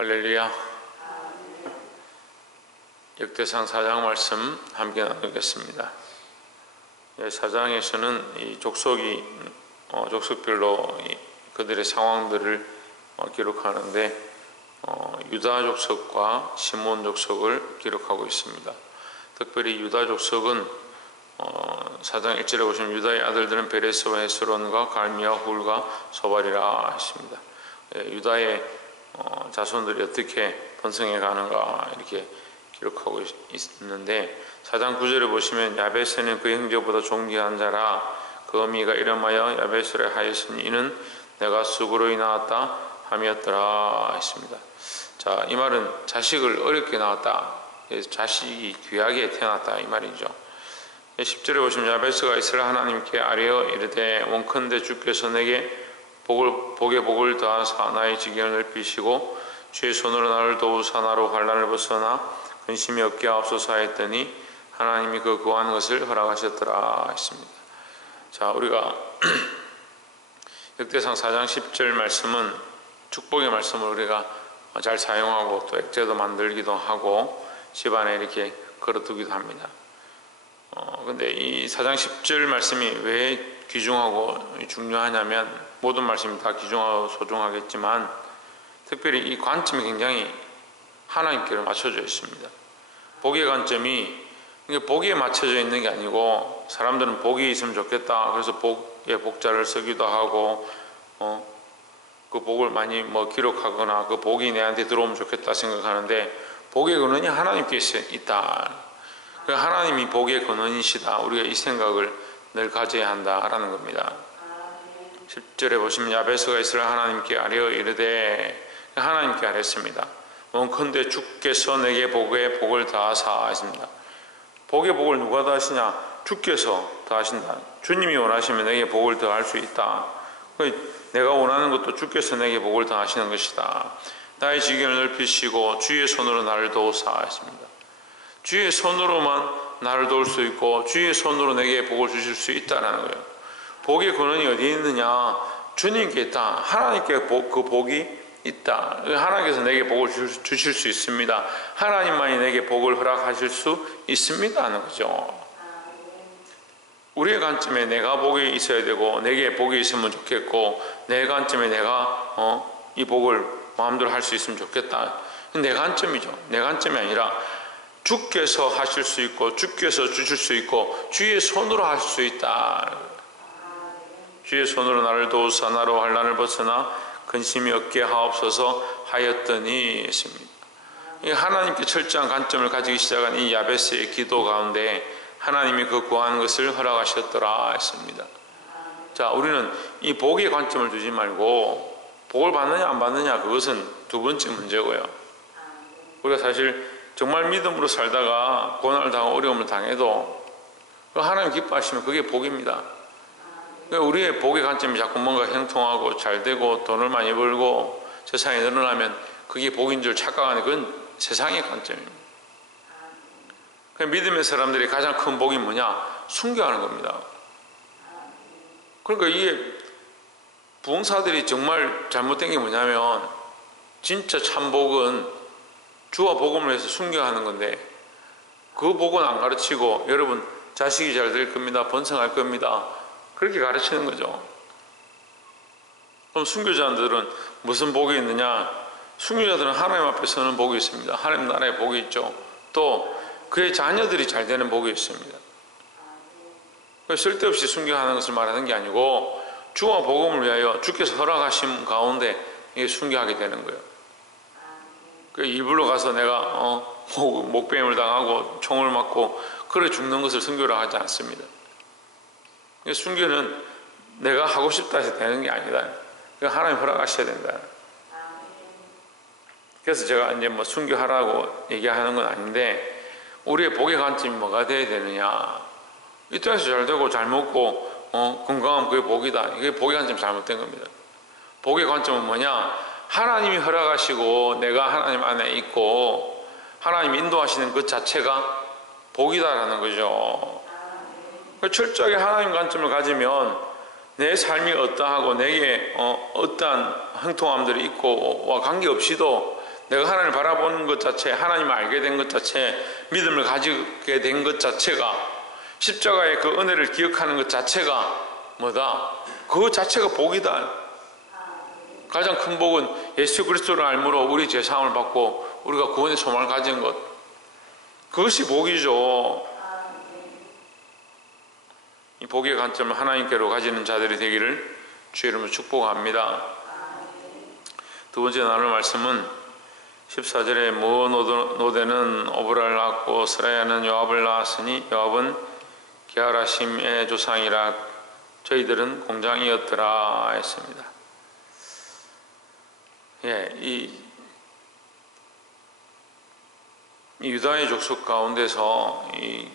할렐루야. 역대상 4장 말씀 함께 나누겠습니다. 4장에서는 이 족속별로 그들의 상황들을 기록하는데 유다 족속과 시몬 족속을 기록하고 있습니다. 특별히 유다 족속은 4장 1절에 보시면 유다의 아들들은 베레스와 헤스론과 갈미와 훌과 소발이라 했습니다. 유다의 자손들이 어떻게 번성해 가는가 이렇게 기록하고 있는데 4장 9절에 보시면 야베스는 그 형제보다 존귀한 자라 그 어미가 이름하여 야베스를 하였으니 이는 내가 수고로 낳았다 함이었더라 했습니다. 자, 이 말은 자식을 어렵게 낳았다, 자식이 귀하게 태어났다 이 말이죠. 10절에 보시면 야베스가 이스라엘 하나님께 아뢰어 이르되 원컨대 주께서 내게 복에 복을 더하사 나의 지경을 넓히시고 주의 손으로 나를 도우사 나로 환난을 벗어나 근심이 없게 하옵소서 했더니 하나님이 그 구한 것을 허락하셨더라 했습니다. 자, 우리가 역대상 4장 10절 말씀은 축복의 말씀을 우리가 잘 사용하고 또 액자도 만들기도 하고 집안에 이렇게 걸어두기도 합니다. 근데 이 4장 10절 말씀이 왜 귀중하고 중요하냐면 모든 말씀이 다 귀중하고 소중하겠지만 특별히 이 관점이 굉장히 하나님께로 맞춰져 있습니다. 복의 관점이 복에 맞춰져 있는 게 아니고 사람들은 복이 있으면 좋겠다 그래서 복의 복자를 쓰기도 하고 그 복을 많이 기록하거나 그 복이 내한테 들어오면 좋겠다 생각하는데 복의 근원이 하나님께 있다. 하나님이 복의 근원이시다. 우리가 이 생각을 늘 가져야 한다라는 겁니다. 10절에 보시면 야베스가 이스라엘 하나님께 아뢰어 이르되 하나님께 아뢰었습니다. 원컨대 주께서 내게 복을 더하사 하십니다. 복의 복을 누가 더하시냐? 주께서 더하신다. 주님이 원하시면 내게 복을 더할 수 있다. 내가 원하는 것도 주께서 내게 복을 더하시는 것이다. 나의 지경을 넓히시고 주의 손으로 나를 도우사 하십니다. 주의 손으로만 나를 도울 수 있고 주의 손으로 내게 복을 주실 수 있다는 거예요. 복의 근원이 어디에 있느냐? 주님께 있다. 하나님께 그 복이 있다. 하나님께서 내게 복을 주실 수 있습니다. 하나님만이 내게 복을 허락하실 수 있습니다 하는 거죠. 우리의 관점에 내가 복이 있어야 되고 내게 복이 있으면 좋겠고 내 관점에 내가 이 복을 마음대로 할 수 있으면 좋겠다. 내 관점이죠. 내 관점이 아니라 주께서 하실 수 있고 주께서 주실 수 있고 주의 손으로 할 수 있다. 주의 손으로 나를 도우사 나로 환난을 벗어나 근심이 없게 하옵소서 하였더니 했습니다. 하나님께 철저한 관점을 가지기 시작한 이 야베스의 기도 가운데 하나님이 그 구한 것을 허락하셨더라 했습니다. 자, 우리는 이 복의 관점을 두지 말고 복을 받느냐 안 받느냐 그것은 두 번째 문제고요. 우리가 사실 정말 믿음으로 살다가 고난을 당하고 어려움을 당해도 하나님 기뻐하시면 그게 복입니다. 우리의 복의 관점이 자꾸 뭔가 형통하고 잘되고 돈을 많이 벌고 세상에 늘어나면 그게 복인 줄 착각하는 그건 세상의 관점입니다. 믿음의 사람들이 가장 큰 복이 뭐냐? 순교하는 겁니다. 그러니까 이게 부흥사들이 정말 잘못된 게 뭐냐면 진짜 참 복은 주와 복음을 위해서 순교하는 건데 그 복은 안 가르치고 여러분 자식이 잘 될 겁니다. 번성할 겁니다. 그렇게 가르치는 거죠. 그럼 순교자들은 무슨 복이 있느냐? 순교자들은 하나님 앞에 서는 복이 있습니다. 하나님 나라에 복이 있죠. 또 그의 자녀들이 잘 되는 복이 있습니다. 쓸데없이 순교하는 것을 말하는 게 아니고 주와 복음을 위하여 주께서 허락하신 가운데 이게 순교하게 되는 거예요. 일부러 가서 내가 목배임을 당하고 총을 맞고 그래 죽는 것을 순교라 하지 않습니다. 순교는 내가 하고 싶다 해서 되는 게 아니다. 하나님 허락하셔야 된다. 그래서 제가 이제 순교하라고 얘기하는 건 아닌데 우리의 복의 관점이 뭐가 돼야 되느냐? 이 땅에서 잘 되고 잘 먹고 건강하면 그게 복이다. 이게 복의 관점이 잘못된 겁니다. 복의 관점은 뭐냐? 하나님이 허락하시고 내가 하나님 안에 있고 하나님이 인도하시는 그 자체가 복이다라는 거죠. 철저하게 하나님 관점을 가지면 내 삶이 어떠하고 내게 어떠한 형통함들이 있고와 관계없이도 내가 하나님을 바라보는 것 자체, 하나님을 알게 된 것 자체, 믿음을 가지게 된 것 자체가, 십자가의 그 은혜를 기억하는 것 자체가 뭐다? 그 자체가 복이다. 가장 큰 복은 예수 그리스도를 알므로 우리 죄사함을 받고 우리가 구원의 소망을 가진 것, 그것이 복이죠. 이 복의 관점을 하나님께로 가지는 자들이 되기를 주의 이름으로 축복합니다. 두 번째 나눌 말씀은 14절에 모 노대는 오브라를 낳았고 스라야는 요압을 낳았으니 요압은 게하라심의 조상이라 저희들은 공장이었더라 했습니다. 예, 이 유다의 족속 가운데서 이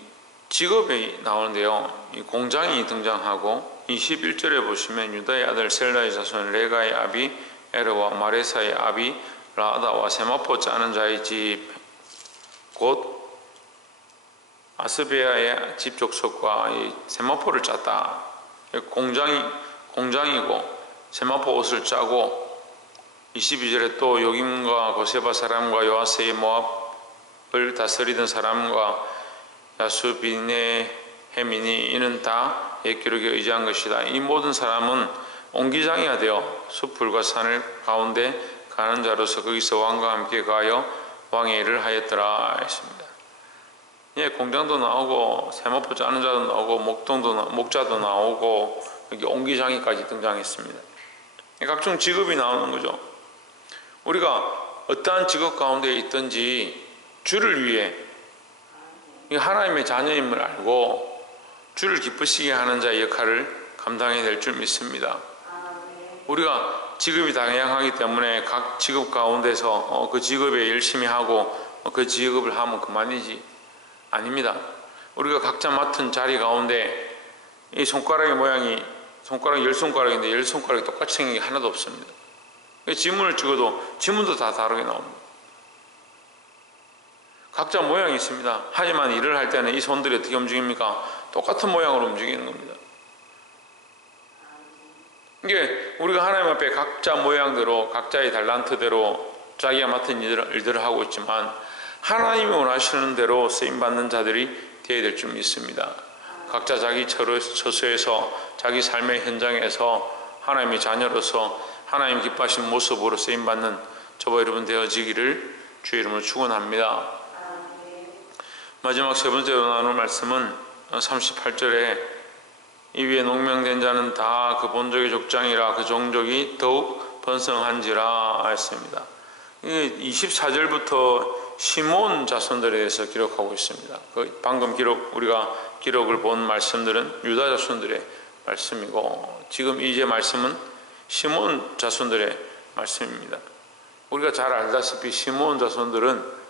직업이 나오는데요. 이 공장이 등장하고 21절에 보시면 유다의 아들 셀라의 자손 레가의 아비 에르와 마레사의 아비 라다와 세마포 짜는 자의 집 곧 아스베아의 집 족속과 이 세마포를 짰다. 공장이고 세마포 옷을 짜고 22절에 또 요김과 고세바 사람과 요아세의 모압을 다스리던 사람과 야수비네 헤민이 이는 다 옛 기록에 의지한 것이다. 이 모든 사람은 옹기장이가 되어 숲풀과 산을 가운데 가는 자로서 거기서 왕과 함께 가여 왕의 일을 하였더라 했습니다. 예, 공장도 나오고 세마포 짜는 자도 나오고 목자도 나오고 여기 옹기장이까지 등장했습니다. 각종 직업이 나오는 거죠. 우리가 어떠한 직업 가운데 있든지 주를 위해 하나님의 자녀임을 알고 주를 기쁘시게 하는 자의 역할을 감당해야 될 줄 믿습니다. 우리가 직업이 다양하기 때문에 각 직업 가운데서 그 직업에 열심히 하고 그 직업을 하면 그만이지, 아닙니다. 우리가 각자 맡은 자리 가운데 이 손가락의 모양이 손가락 10손가락인데 10손가락이 똑같이 생긴 게 하나도 없습니다. 지문을 찍어도 지문도 다 다르게 나옵니다. 각자 모양이 있습니다. 하지만 일을 할 때는 이 손들이 어떻게 움직입니까? 똑같은 모양으로 움직이는 겁니다. 이게 우리가 하나님 앞에 각자 모양대로 각자의 달란트대로 자기가 맡은 일들을 하고 있지만 하나님이 원하시는 대로 쓰임받는 자들이 되어야 될 줄 믿습니다. 각자 자기 처소에서 자기 삶의 현장에서 하나님의 자녀로서 하나님 기뻐하시는 모습으로 쓰임받는 저와 여러분 되어지기를 주의 이름으로 축원합니다. 마지막 세 번째로 나눌 말씀은 38절에 이 위에 농명된 자는 다 그 본족의 족장이라 그 종족이 더욱 번성한지라 했습니다. 24절부터 시몬 자손들에 대해서 기록하고 있습니다. 방금 우리가 기록을 본 말씀들은 유다 자손들의 말씀이고 지금 이제 말씀은 시몬 자손들의 말씀입니다. 우리가 잘 알다시피 시몬 자손들은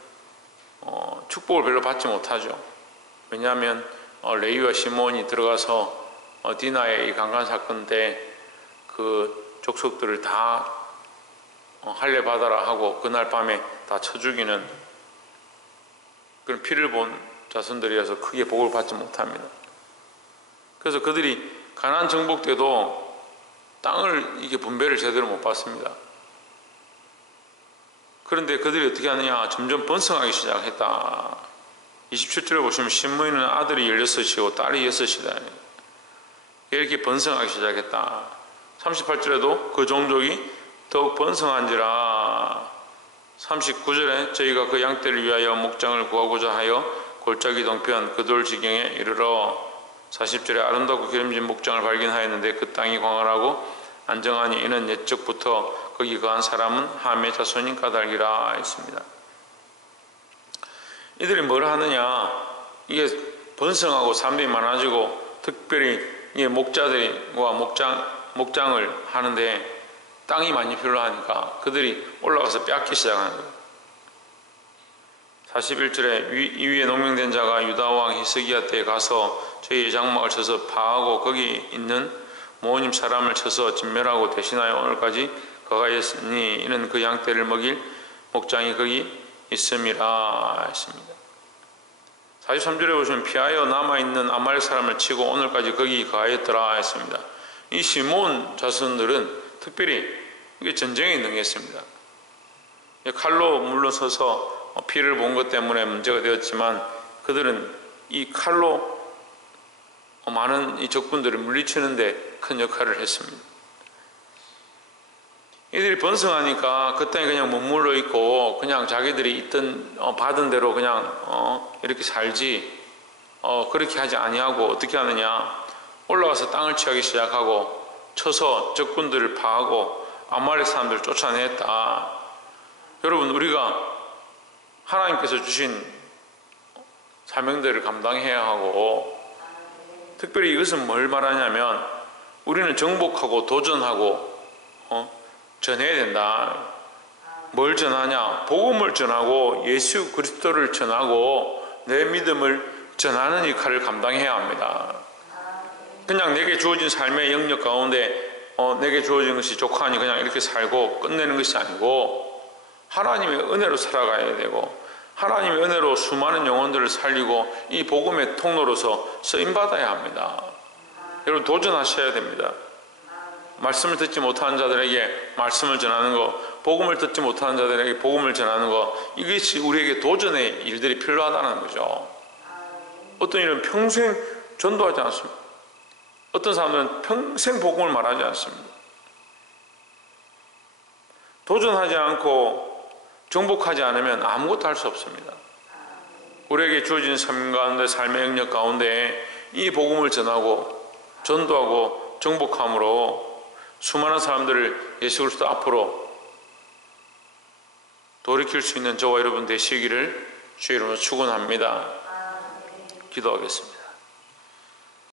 축복을 별로 받지 못하죠. 왜냐하면 레위와 시몬이 들어가서 디나의 이 강간 사건 때 그 족속들을 다 할례 받아라 하고 그날 밤에 다 쳐 죽이는 그런 피를 본 자손들이어서 크게 복을 받지 못합니다. 그래서 그들이 가나안 정복 때도 땅을 이게 분배를 제대로 못 받습니다. 그런데 그들이 어떻게 하느냐? 점점 번성하기 시작했다. 27절에 보시면 신무이는 아들이 16이고 딸이 6이다. 이렇게 번성하기 시작했다. 38절에도 그 종족이 더욱 번성한지라. 39절에 저희가 그 양떼를 위하여 목장을 구하고자 하여 골짜기 동편 그 돌 지경에 이르러 40절에 아름답고 기름진 목장을 발견하였는데 그 땅이 광활하고 안정하니 이는 옛적부터 거기 거한 사람은 함의 자손인 까닭이라 했습니다. 이들이 뭘 하느냐? 이게 번성하고 사람들이 많아지고 특별히 이게 목자들과 목장을 하는데 땅이 많이 필요하니까 그들이 올라가서 뺏기 시작하는 거예요. 41절에 이 위에 농명된 자가 유다왕 히스기야 때에 가서 저희의 장막을 쳐서 파하고 거기 있는 모님 사람을 쳐서 진멸하고 대신하여 오늘까지 거가였으니 이는 그 양떼를 먹일 목장이 거기 있음이라 했습니다. 43절에 보시면 피하여 남아있는 아말렉 사람을 치고 오늘까지 거기 거하였더라 했습니다. 이 시몬 자손들은 특별히 이게 전쟁에 능했습니다. 칼로 물러서서 피를 본 것 때문에 문제가 되었지만 그들은 이 칼로 많은 이 적군들을 물리치는데 큰 역할을 했습니다. 이들이 번성하니까 그 땅에 그냥 머물러 있고 그냥 자기들이 있던 받은 대로 그냥 이렇게 살지 그렇게 하지 아니하고 어떻게 하느냐, 올라가서 땅을 치하기 시작하고 쳐서 적군들을 파하고 아말렉 사람들을 쫓아냈다. 여러분, 우리가 하나님께서 주신 사명들을 감당해야 하고, 특별히 이것은 뭘 말하냐면 우리는 정복하고 도전하고 전해야 된다. 뭘 전하냐? 복음을 전하고 예수 그리스도를 전하고 내 믿음을 전하는 역할을 감당해야 합니다. 그냥 내게 주어진 삶의 영역 가운데 내게 주어진 것이 족하니 그냥 이렇게 살고 끝내는 것이 아니고 하나님의 은혜로 살아가야 되고 하나님의 은혜로 수많은 영혼들을 살리고 이 복음의 통로로서 쓰임받아야 합니다. 여러분, 도전하셔야 됩니다. 말씀을 듣지 못하는 자들에게 말씀을 전하는 것, 복음을 듣지 못하는 자들에게 복음을 전하는 것, 이것이 우리에게 도전의 일들이 필요하다는 거죠. 어떤 일은 평생 전도하지 않습니다. 어떤 사람들은 평생 복음을 말하지 않습니다. 도전하지 않고 정복하지 않으면 아무것도 할 수 없습니다. 우리에게 주어진 삶 가운데, 삶의 영역 가운데 이 복음을 전하고 전도하고 정복함으로 수많은 사람들을 예수 그리스도 앞으로 돌이킬 수 있는 저와 여러분 되시기를 주의 이름으로 축원합니다. 기도하겠습니다.